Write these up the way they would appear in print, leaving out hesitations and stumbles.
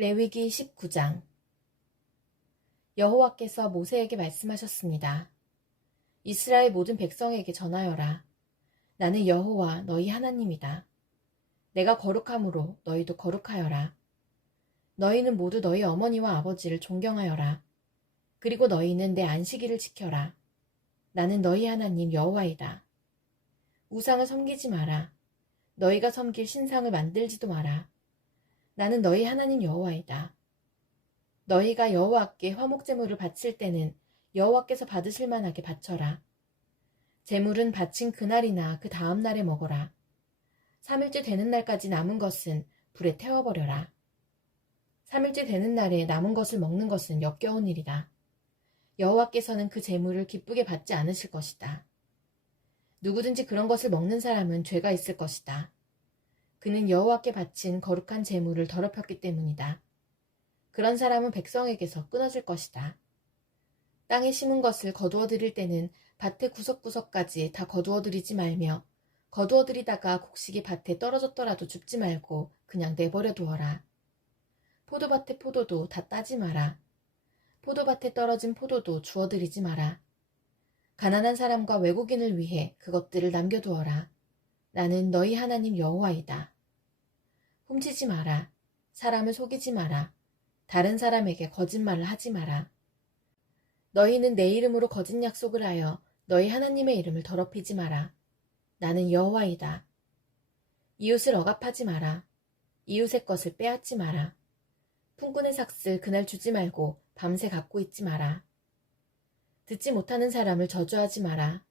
레위기 19장. 여호와께서 모세에게 말씀하셨습니다. 이스라엘 모든 백성에게 전하여라. 나는 여호와 너희 하나님이다. 내가 거룩함으로 너희도 거룩하여라. 너희는 모두 너희 어머니와 아버지를 존경하여라. 그리고 너희는 내 안식일을 지켜라. 나는 너희 하나님 여호와이다. 우상을 섬기지 마라. 너희가 섬길 신상을 만들지도 마라. 나는 너희 하나님 여호와이다. 너희가 여호와께 화목제물을 바칠 때는 여호와께서 받으실 만하게 바쳐라. 제물은 바친 그날이나 그 다음 날에 먹어라. 3일째 되는 날까지 남은 것은 불에 태워버려라. 3일째 되는 날에 남은 것을 먹는 것은 역겨운 일이다. 여호와께서는 그 제물을 기쁘게 받지 않으실 것이다. 누구든지 그런 것을 먹는 사람은 죄가 있을 것이다. 그는 여호와께 바친 거룩한 제물을 더럽혔기 때문이다. 그런 사람은 백성에게서 끊어질 것이다. 땅에 심은 것을 거두어 드릴 때는 밭의 구석구석까지 다 거두어 드리지 말며 거두어 드리다가 곡식이 밭에 떨어졌더라도 줍지 말고 그냥 내버려 두어라. 포도밭의 포도도 다 따지 마라. 포도밭에 떨어진 포도도 주워 드리지 마라. 가난한 사람과 외국인을 위해 그것들을 남겨두어라. 나는 너희 하나님 여호와이다. 훔치지 마라. 사람을 속이지 마라. 다른 사람에게 거짓말을 하지 마라. 너희는 내 이름으로 거짓 약속을 하여 너희 하나님의 이름을 더럽히지 마라. 나는 여호와이다. 이웃을 억압하지 마라. 이웃의 것을 빼앗지 마라. 품꾼의 삭슬 그날 주지 말고 밤새 갖고 있지 마라. 듣지 못하는 사람을 저주하지 마라.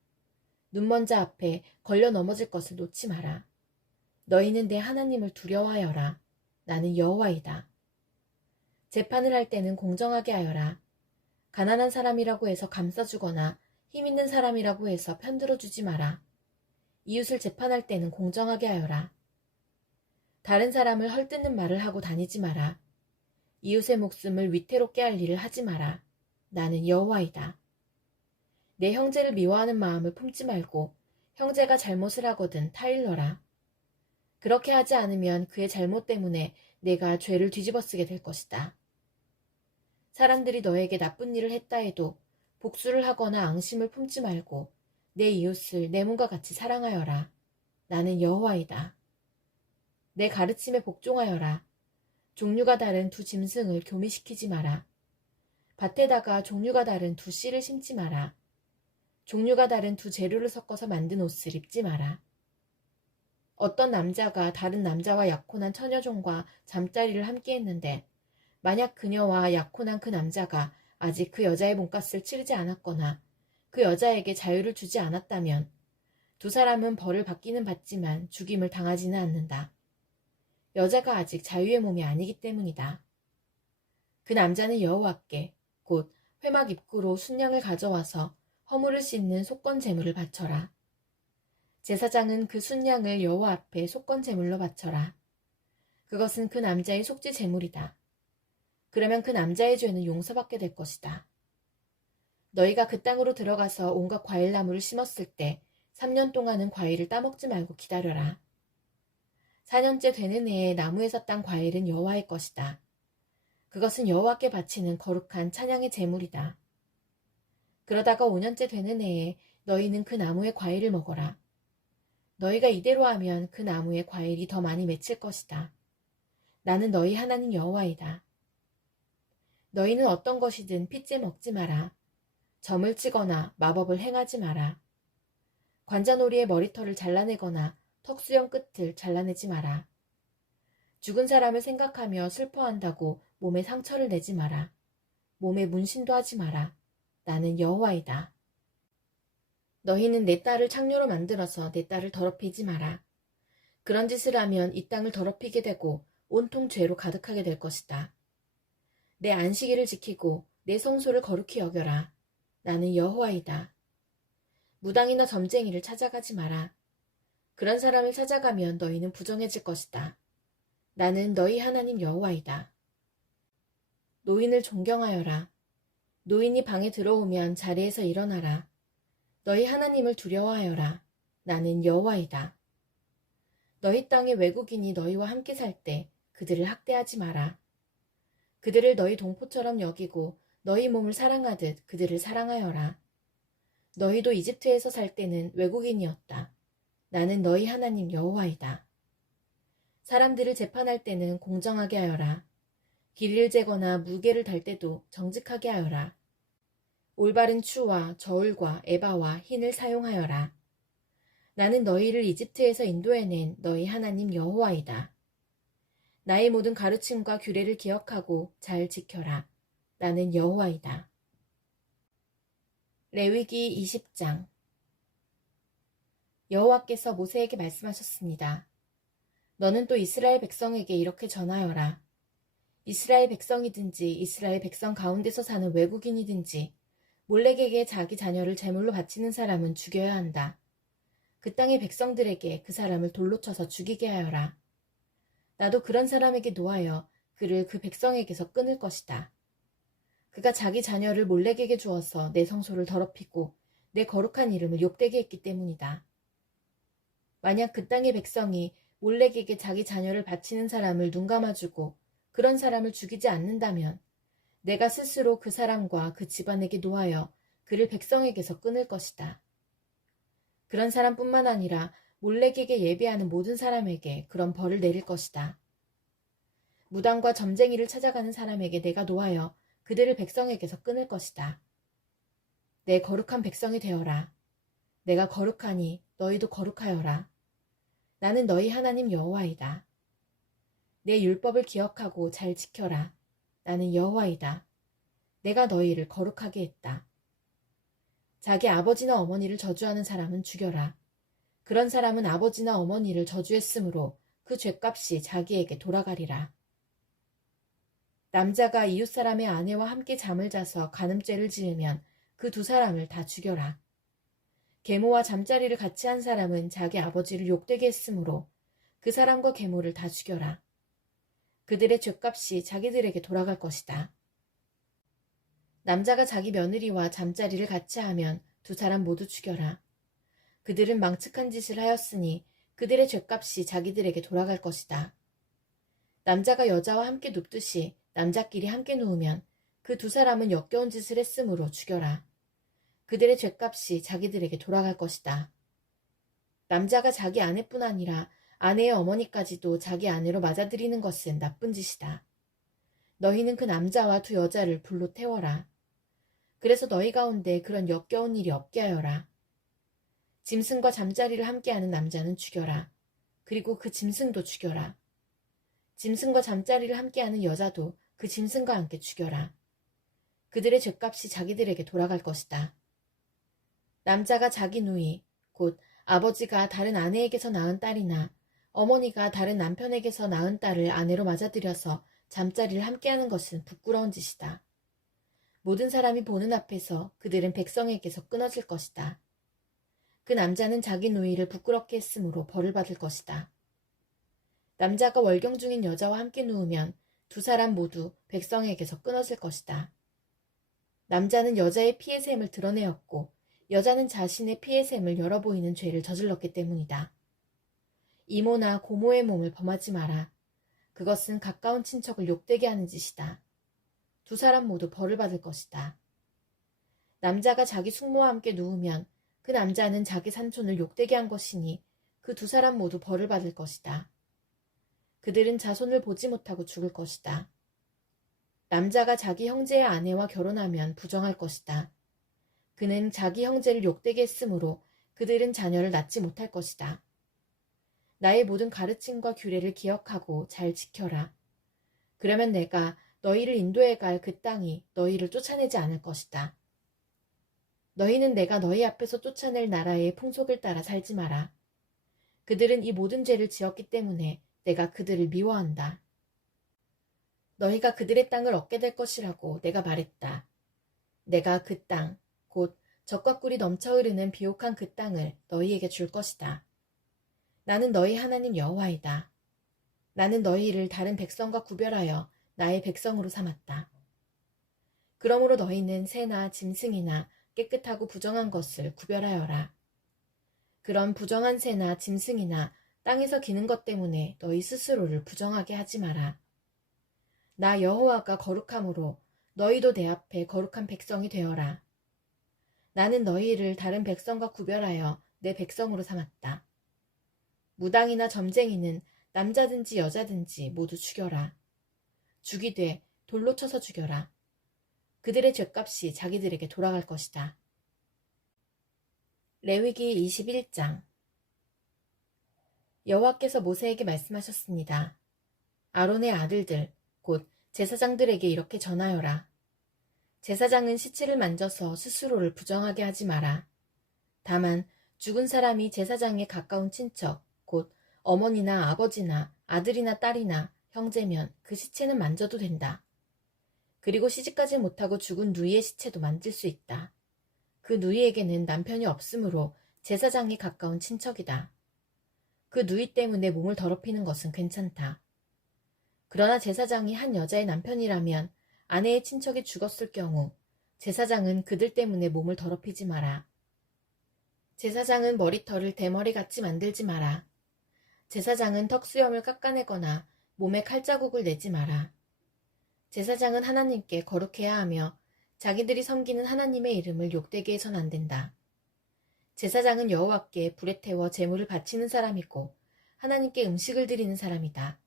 눈먼 자 앞에 걸려 넘어질 것을 놓지 마라. 너희는 내 하나님을 두려워하여라. 나는 여호와이다. 재판을 할 때는 공정하게 하여라. 가난한 사람이라고 해서 감싸주거나 힘있는 사람이라고 해서 편들어주지 마라. 이웃을 재판할 때는 공정하게 하여라. 다른 사람을 헐뜯는 말을 하고 다니지 마라. 이웃의 목숨을 위태롭게 할 일을 하지 마라. 나는 여호와이다. 내 형제를 미워하는 마음을 품지 말고 형제가 잘못을 하거든 타일러라. 그렇게 하지 않으면 그의 잘못 때문에 내가 죄를 뒤집어쓰게 될 것이다. 사람들이 너에게 나쁜 일을 했다 해도 복수를 하거나 앙심을 품지 말고 내 이웃을 내 몸과 같이 사랑하여라. 나는 여호와이다. 내 가르침에 복종하여라. 종류가 다른 두 짐승을 교미시키지 마라. 밭에다가 종류가 다른 두 씨를 심지 마라. 종류가 다른 두 재료를 섞어서 만든 옷을 입지 마라. 어떤 남자가 다른 남자와 약혼한 처녀종과 잠자리를 함께 했는데 만약 그녀와 약혼한 그 남자가 아직 그 여자의 몸값을 치르지 않았거나 그 여자에게 자유를 주지 않았다면 두 사람은 벌을 받기는 받지만 죽임을 당하지는 않는다. 여자가 아직 자유의 몸이 아니기 때문이다. 그 남자는 여호와께 곧 회막 입구로 순양을 가져와서 허물을 씻는 속건 제물을 바쳐라. 제사장은 그 순양을 여호와 앞에 속건 제물로 바쳐라. 그것은 그 남자의 속죄 제물이다. 그러면 그 남자의 죄는 용서받게 될 것이다. 너희가 그 땅으로 들어가서 온갖 과일나무를 심었을 때 3년 동안은 과일을 따먹지 말고 기다려라. 4년째 되는 해에 나무에서 딴 과일은 여호와의 것이다. 그것은 여호와께 바치는 거룩한 찬양의 제물이다. 그러다가 5년째 되는 해에 너희는 그 나무의 과일을 먹어라. 너희가 이대로 하면 그 나무의 과일이 더 많이 맺힐 것이다. 나는 너희 하나님 여호와이다. 너희는 어떤 것이든 핏째 먹지 마라. 점을 치거나 마법을 행하지 마라. 관자놀이의 머리털을 잘라내거나 턱수염 끝을 잘라내지 마라. 죽은 사람을 생각하며 슬퍼한다고 몸에 상처를 내지 마라. 몸에 문신도 하지 마라. 나는 여호와이다. 너희는 내 딸을 창녀로 만들어서 내 딸을 더럽히지 마라. 그런 짓을 하면 이 땅을 더럽히게 되고 온통 죄로 가득하게 될 것이다. 내 안식일을 지키고 내 성소를 거룩히 여겨라. 나는 여호와이다. 무당이나 점쟁이를 찾아가지 마라. 그런 사람을 찾아가면 너희는 부정해질 것이다. 나는 너희 하나님 여호와이다. 노인을 존경하여라. 노인이 방에 들어오면 자리에서 일어나라. 너희 하나님을 두려워하여라. 나는 여호와이다. 너희 땅에 외국인이 너희와 함께 살 때 그들을 학대하지 마라. 그들을 너희 동포처럼 여기고 너희 몸을 사랑하듯 그들을 사랑하여라. 너희도 이집트에서 살 때는 외국인이었다. 나는 너희 하나님 여호와이다. 사람들을 재판할 때는 공정하게 하여라. 길이를 재거나 무게를 달 때도 정직하게 하여라. 올바른 추와 저울과 에바와 흰을 사용하여라. 나는 너희를 이집트에서 인도해낸 너희 하나님 여호와이다. 나의 모든 가르침과 규례를 기억하고 잘 지켜라. 나는 여호와이다. 레위기 20장. 여호와께서 모세에게 말씀하셨습니다. 너는 또 이스라엘 백성에게 이렇게 전하여라. 이스라엘 백성이든지 이스라엘 백성 가운데서 사는 외국인이든지 몰렉에게 자기 자녀를 제물로 바치는 사람은 죽여야 한다. 그 땅의 백성들에게 그 사람을 돌로 쳐서 죽이게 하여라. 나도 그런 사람에게 노하여 그를 그 백성에게서 끊을 것이다. 그가 자기 자녀를 몰렉에게 주어서 내 성소를 더럽히고 내 거룩한 이름을 욕되게 했기 때문이다. 만약 그 땅의 백성이 몰렉에게 자기 자녀를 바치는 사람을 눈감아주고 그런 사람을 죽이지 않는다면 내가 스스로 그 사람과 그 집안에게 노하여 그를 백성에게서 끊을 것이다. 그런 사람뿐만 아니라 몰렉에게 예배하는 모든 사람에게 그런 벌을 내릴 것이다. 무당과 점쟁이를 찾아가는 사람에게 내가 노하여 그들을 백성에게서 끊을 것이다. 내 거룩한 백성이 되어라. 내가 거룩하니 너희도 거룩하여라. 나는 너희 하나님 여호와이다. 내 율법을 기억하고 잘 지켜라. 나는 여호와이다. 내가 너희를 거룩하게 했다. 자기 아버지나 어머니를 저주하는 사람은 죽여라. 그런 사람은 아버지나 어머니를 저주했으므로 그 죗값이 자기에게 돌아가리라. 남자가 이웃 사람의 아내와 함께 잠을 자서 간음죄를 지으면 그 두 사람을 다 죽여라. 계모와 잠자리를 같이 한 사람은 자기 아버지를 욕되게 했으므로 그 사람과 계모를 다 죽여라. 그들의 죗값이 자기들에게 돌아갈 것이다. 남자가 자기 며느리와 잠자리를 같이 하면 두 사람 모두 죽여라. 그들은 망측한 짓을 하였으니 그들의 죗값이 자기들에게 돌아갈 것이다. 남자가 여자와 함께 눕듯이 남자끼리 함께 누우면 그 두 사람은 역겨운 짓을 했으므로 죽여라. 그들의 죗값이 자기들에게 돌아갈 것이다. 남자가 자기 아내뿐 아니라 아내의 어머니까지도 자기 아내로 맞아들이는 것은 나쁜 짓이다. 너희는 그 남자와 두 여자를 불로 태워라. 그래서 너희 가운데 그런 역겨운 일이 없게 하여라. 짐승과 잠자리를 함께하는 남자는 죽여라. 그리고 그 짐승도 죽여라. 짐승과 잠자리를 함께하는 여자도 그 짐승과 함께 죽여라. 그들의 죗값이 자기들에게 돌아갈 것이다. 남자가 자기 누이, 곧 아버지가 다른 아내에게서 낳은 딸이나 어머니가 다른 남편에게서 낳은 딸을 아내로 맞아들여서 잠자리를 함께하는 것은 부끄러운 짓이다. 모든 사람이 보는 앞에서 그들은 백성에게서 끊어질 것이다. 그 남자는 자기 누이를 부끄럽게 했으므로 벌을 받을 것이다. 남자가 월경 중인 여자와 함께 누우면 두 사람 모두 백성에게서 끊어질 것이다. 남자는 여자의 피의 샘을 드러내었고 여자는 자신의 피의 샘을 열어 보이는 죄를 저질렀기 때문이다. 이모나 고모의 몸을 범하지 마라. 그것은 가까운 친척을 욕되게 하는 짓이다. 두 사람 모두 벌을 받을 것이다. 남자가 자기 숙모와 함께 누우면 그 남자는 자기 삼촌을 욕되게 한 것이니 그 두 사람 모두 벌을 받을 것이다. 그들은 자손을 보지 못하고 죽을 것이다. 남자가 자기 형제의 아내와 결혼하면 부정할 것이다. 그는 자기 형제를 욕되게 했으므로 그들은 자녀를 낳지 못할 것이다. 나의 모든 가르침과 규례를 기억하고 잘 지켜라. 그러면 내가 너희를 인도해 갈 그 땅이 너희를 쫓아내지 않을 것이다. 너희는 내가 너희 앞에서 쫓아낼 나라의 풍속을 따라 살지 마라. 그들은 이 모든 죄를 지었기 때문에 내가 그들을 미워한다. 너희가 그들의 땅을 얻게 될 것이라고 내가 말했다. 내가 그 땅, 곧 젖과 꿀이 넘쳐 흐르는 비옥한 그 땅을 너희에게 줄 것이다. 나는 너희 하나님 여호와이다. 나는 너희를 다른 백성과 구별하여 나의 백성으로 삼았다. 그러므로 너희는 새나 짐승이나 깨끗하고 부정한 것을 구별하여라. 그런 부정한 새나 짐승이나 땅에서 기는 것 때문에 너희 스스로를 부정하게 하지 마라. 나 여호와가 거룩함으로 너희도 내 앞에 거룩한 백성이 되어라. 나는 너희를 다른 백성과 구별하여 내 백성으로 삼았다. 무당이나 점쟁이는 남자든지 여자든지 모두 죽여라. 죽이되 돌로 쳐서 죽여라. 그들의 죗값이 자기들에게 돌아갈 것이다. 레위기 21장. 여호와께서 모세에게 말씀하셨습니다. 아론의 아들들 곧 제사장들에게 이렇게 전하여라. 제사장은 시체를 만져서 스스로를 부정하게 하지 마라. 다만 죽은 사람이 제사장에 가까운 친척 곧 어머니나 아버지나 아들이나 딸이나 형제면 그 시체는 만져도 된다. 그리고 시집가지 못하고 죽은 누이의 시체도 만질 수 있다. 그 누이에게는 남편이 없으므로 제사장이 가까운 친척이다. 그 누이 때문에 몸을 더럽히는 것은 괜찮다. 그러나 제사장이 한 여자의 남편이라면 아내의 친척이 죽었을 경우 제사장은 그들 때문에 몸을 더럽히지 마라. 제사장은 머리털을 대머리같이 만들지 마라. 제사장은 턱수염을 깎아내거나 몸에 칼자국을 내지 마라. 제사장은 하나님께 거룩해야 하며 자기들이 섬기는 하나님의 이름을 욕되게 해선 안 된다. 제사장은 여호와께 불에 태워 제물을 바치는 사람이고 하나님께 음식을 드리는 사람이다.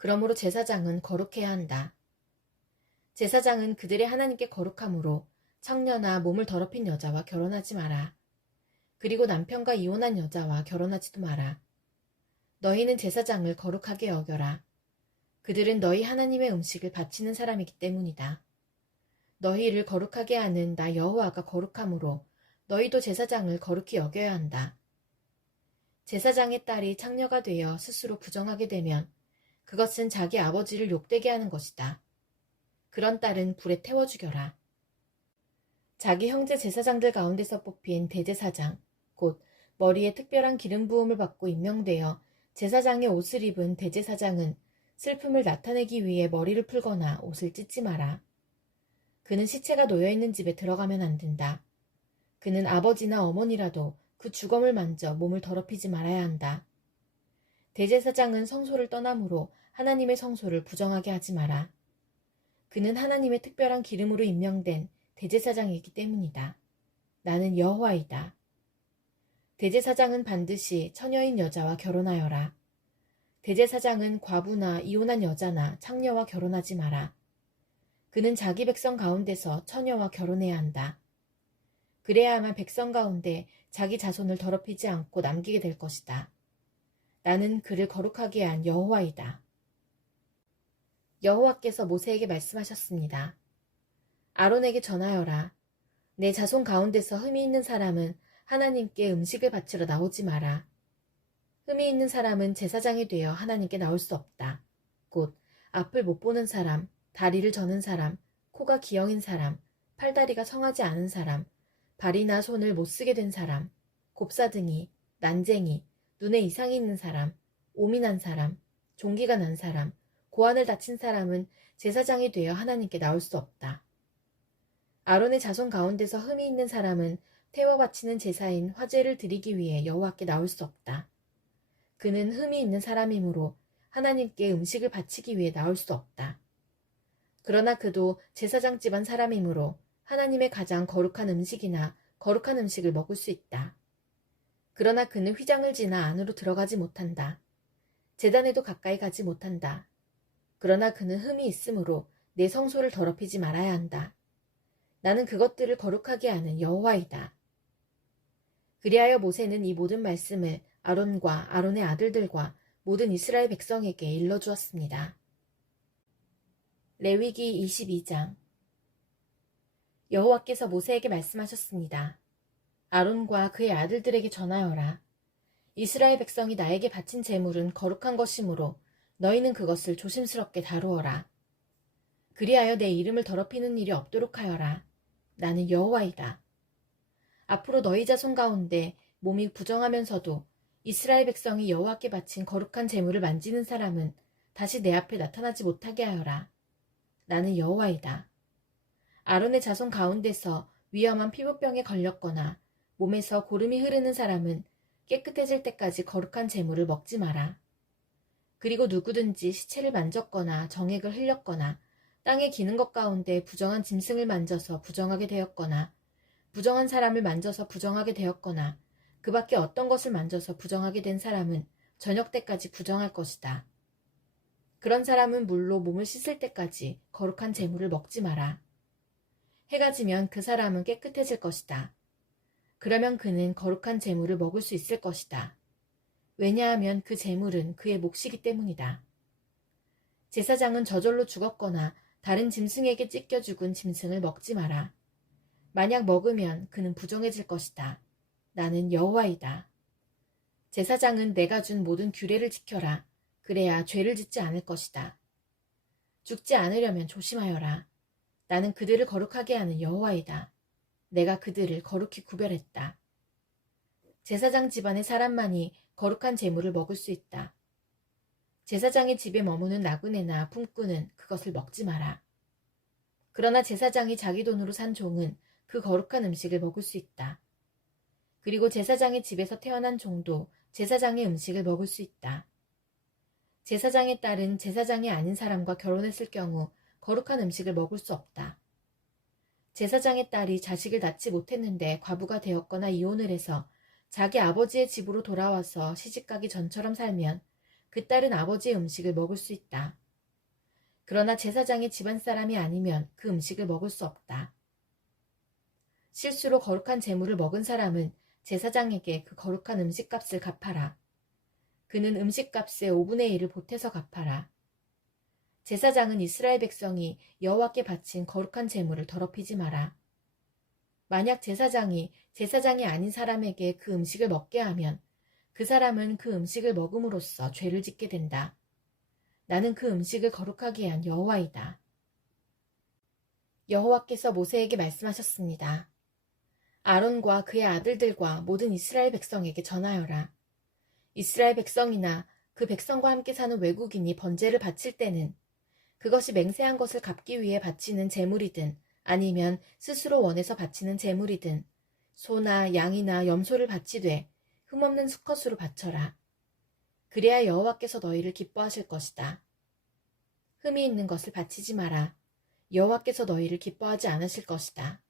그러므로 제사장은 거룩해야 한다. 제사장은 그들의 하나님께 거룩함으로 청녀나 몸을 더럽힌 여자와 결혼하지 마라. 그리고 남편과 이혼한 여자와 결혼하지도 마라. 너희는 제사장을 거룩하게 여겨라. 그들은 너희 하나님의 음식을 바치는 사람이기 때문이다. 너희를 거룩하게 하는 나 여호와가 거룩함으로 너희도 제사장을 거룩히 여겨야 한다. 제사장의 딸이 창녀가 되어 스스로 부정하게 되면 그것은 자기 아버지를 욕되게 하는 것이다. 그런 딸은 불에 태워 죽여라. 자기 형제 제사장들 가운데서 뽑힌 대제사장, 곧 머리에 특별한 기름 부음을 받고 임명되어 제사장의 옷을 입은 대제사장은 슬픔을 나타내기 위해 머리를 풀거나 옷을 찢지 마라. 그는 시체가 놓여있는 집에 들어가면 안 된다. 그는 아버지나 어머니라도 그 주검을 만져 몸을 더럽히지 말아야 한다. 대제사장은 성소를 떠나므로 하나님의 성소를 부정하게 하지 마라. 그는 하나님의 특별한 기름으로 임명된 대제사장이기 때문이다. 나는 여호와이다. 대제사장은 반드시 처녀인 여자와 결혼하여라. 대제사장은 과부나 이혼한 여자나 창녀와 결혼하지 마라. 그는 자기 백성 가운데서 처녀와 결혼해야 한다. 그래야만 백성 가운데 자기 자손을 더럽히지 않고 남기게 될 것이다. 나는 그를 거룩하게 한 여호와이다. 여호와께서 모세에게 말씀하셨습니다. 아론에게 전하여라. 내 자손 가운데서 흠이 있는 사람은 하나님께 음식을 바치러 나오지 마라. 흠이 있는 사람은 제사장이 되어 하나님께 나올 수 없다. 곧 앞을 못 보는 사람, 다리를 저는 사람, 코가 기형인 사람, 팔다리가 성하지 않은 사람, 발이나 손을 못 쓰게 된 사람, 곱사등이, 난쟁이, 눈에 이상이 있는 사람, 오민한 사람, 종기가 난 사람, 고환을 다친 사람은 제사장이 되어 하나님께 나올 수 없다. 아론의 자손 가운데서 흠이 있는 사람은 태워 바치는 제사인 화제를 드리기 위해 여호와께 나올 수 없다. 그는 흠이 있는 사람이므로 하나님께 음식을 바치기 위해 나올 수 없다. 그러나 그도 제사장 집안 사람이므로 하나님의 가장 거룩한 음식이나 거룩한 음식을 먹을 수 있다. 그러나 그는 휘장을 지나 안으로 들어가지 못한다. 제단에도 가까이 가지 못한다. 그러나 그는 흠이 있으므로 내 성소를 더럽히지 말아야 한다. 나는 그것들을 거룩하게 하는 여호와이다. 그리하여 모세는 이 모든 말씀을 아론과 아론의 아들들과 모든 이스라엘 백성에게 일러주었습니다. 레위기 22장. 여호와께서 모세에게 말씀하셨습니다. 아론과 그의 아들들에게 전하여라. 이스라엘 백성이 나에게 바친 제물은 거룩한 것이므로 너희는 그것을 조심스럽게 다루어라. 그리하여 내 이름을 더럽히는 일이 없도록 하여라. 나는 여호와이다. 앞으로 너희 자손 가운데 몸이 부정하면서도 이스라엘 백성이 여호와께 바친 거룩한 제물을 만지는 사람은 다시 내 앞에 나타나지 못하게 하여라. 나는 여호와이다. 아론의 자손 가운데서 위험한 피부병에 걸렸거나 몸에서 고름이 흐르는 사람은 깨끗해질 때까지 거룩한 제물을 먹지 마라. 그리고 누구든지 시체를 만졌거나 정액을 흘렸거나 땅에 기는 것 가운데 부정한 짐승을 만져서 부정하게 되었거나 부정한 사람을 만져서 부정하게 되었거나 그 밖에 어떤 것을 만져서 부정하게 된 사람은 저녁 때까지 부정할 것이다. 그런 사람은 물로 몸을 씻을 때까지 거룩한 재물을 먹지 마라. 해가 지면 그 사람은 깨끗해질 것이다. 그러면 그는 거룩한 재물을 먹을 수 있을 것이다. 왜냐하면 그 재물은 그의 몫이기 때문이다. 제사장은 저절로 죽었거나 다른 짐승에게 찢겨 죽은 짐승을 먹지 마라. 만약 먹으면 그는 부정해질 것이다. 나는 여호와이다. 제사장은 내가 준 모든 규례를 지켜라. 그래야 죄를 짓지 않을 것이다. 죽지 않으려면 조심하여라. 나는 그들을 거룩하게 하는 여호와이다. 내가 그들을 거룩히 구별했다. 제사장 집안의 사람만이 거룩한 재물을 먹을 수 있다. 제사장의 집에 머무는 나그네나 품꾼은 그것을 먹지 마라. 그러나 제사장이 자기 돈으로 산 종은 그 거룩한 음식을 먹을 수 있다. 그리고 제사장의 집에서 태어난 종도 제사장의 음식을 먹을 수 있다. 제사장의 딸은 제사장이 아닌 사람과 결혼했을 경우 거룩한 음식을 먹을 수 없다. 제사장의 딸이 자식을 낳지 못했는데 과부가 되었거나 이혼을 해서 자기 아버지의 집으로 돌아와서 시집가기 전처럼 살면 그 딸은 아버지의 음식을 먹을 수 있다. 그러나 제사장의 집안 사람이 아니면 그 음식을 먹을 수 없다. 실수로 거룩한 재물을 먹은 사람은 제사장에게 그 거룩한 음식값을 갚아라. 그는 음식값의 5분의 1을 보태서 갚아라. 제사장은 이스라엘 백성이 여호와께 바친 거룩한 재물을 더럽히지 마라. 만약 제사장이 아닌 사람에게 그 음식을 먹게 하면 그 사람은 그 음식을 먹음으로써 죄를 짓게 된다. 나는 그 음식을 거룩하게 한 여호와이다. 여호와께서 모세에게 말씀하셨습니다. 아론과 그의 아들들과 모든 이스라엘 백성에게 전하여라. 이스라엘 백성이나 그 백성과 함께 사는 외국인이 번제를 바칠 때는 그것이 맹세한 것을 갚기 위해 바치는 제물이든 아니면 스스로 원해서 바치는 제물이든 소나 양이나 염소를 바치되 흠없는 수컷으로 바쳐라. 그래야 여호와께서 너희를 기뻐하실 것이다. 흠이 있는 것을 바치지 마라. 여호와께서 너희를 기뻐하지 않으실 것이다.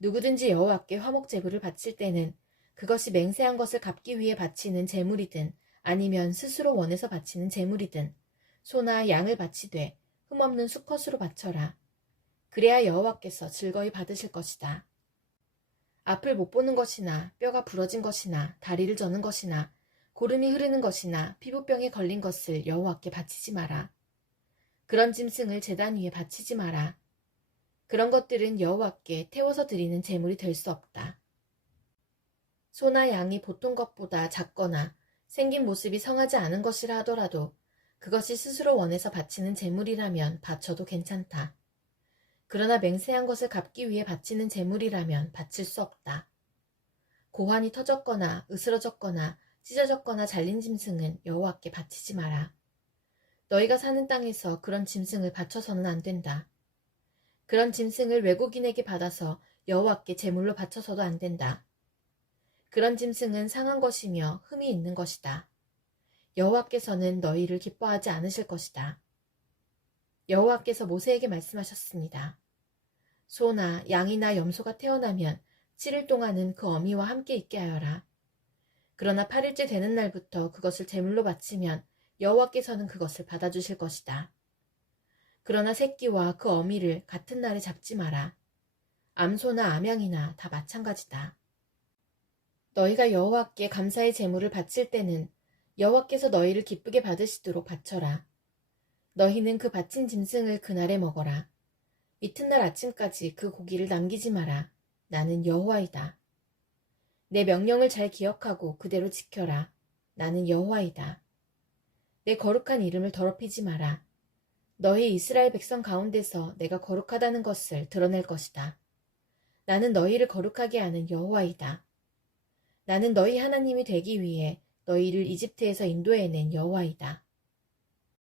누구든지 여호와께 화목 제물을 바칠 때는 그것이 맹세한 것을 갚기 위해 바치는 제물이든 아니면 스스로 원해서 바치는 제물이든 소나 양을 바치되 흠없는 수컷으로 바쳐라. 그래야 여호와께서 즐거이 받으실 것이다. 앞을 못 보는 것이나 뼈가 부러진 것이나 다리를 저는 것이나 고름이 흐르는 것이나 피부병에 걸린 것을 여호와께 바치지 마라. 그런 짐승을 제단 위에 바치지 마라. 그런 것들은 여호와께 태워서 드리는 제물이 될 수 없다. 소나 양이 보통 것보다 작거나 생긴 모습이 성하지 않은 것이라 하더라도 그것이 스스로 원해서 바치는 제물이라면 바쳐도 괜찮다. 그러나 맹세한 것을 갚기 위해 바치는 제물이라면 바칠 수 없다. 고환이 터졌거나 으스러졌거나 찢어졌거나 잘린 짐승은 여호와께 바치지 마라. 너희가 사는 땅에서 그런 짐승을 바쳐서는 안 된다. 그런 짐승을 외국인에게 받아서 여호와께 제물로 바쳐서도 안 된다. 그런 짐승은 상한 것이며 흠이 있는 것이다. 여호와께서는 너희를 기뻐하지 않으실 것이다. 여호와께서 모세에게 말씀하셨습니다. 소나 양이나 염소가 태어나면 7일 동안은 그 어미와 함께 있게 하여라. 그러나 8일째 되는 날부터 그것을 제물로 바치면 여호와께서는 그것을 받아주실 것이다. 그러나 새끼와 그 어미를 같은 날에 잡지 마라. 암소나 암양이나 다 마찬가지다. 너희가 여호와께 감사의 제물을 바칠 때는 여호와께서 너희를 기쁘게 받으시도록 바쳐라. 너희는 그 바친 짐승을 그날에 먹어라. 이튿날 아침까지 그 고기를 남기지 마라. 나는 여호와이다. 내 명령을 잘 기억하고 그대로 지켜라. 나는 여호와이다. 내 거룩한 이름을 더럽히지 마라. 너희 이스라엘 백성 가운데서 내가 거룩하다는 것을 드러낼 것이다. 나는 너희를 거룩하게 하는 여호와이다. 나는 너희 하나님이 되기 위해 너희를 이집트에서 인도해낸 여호와이다.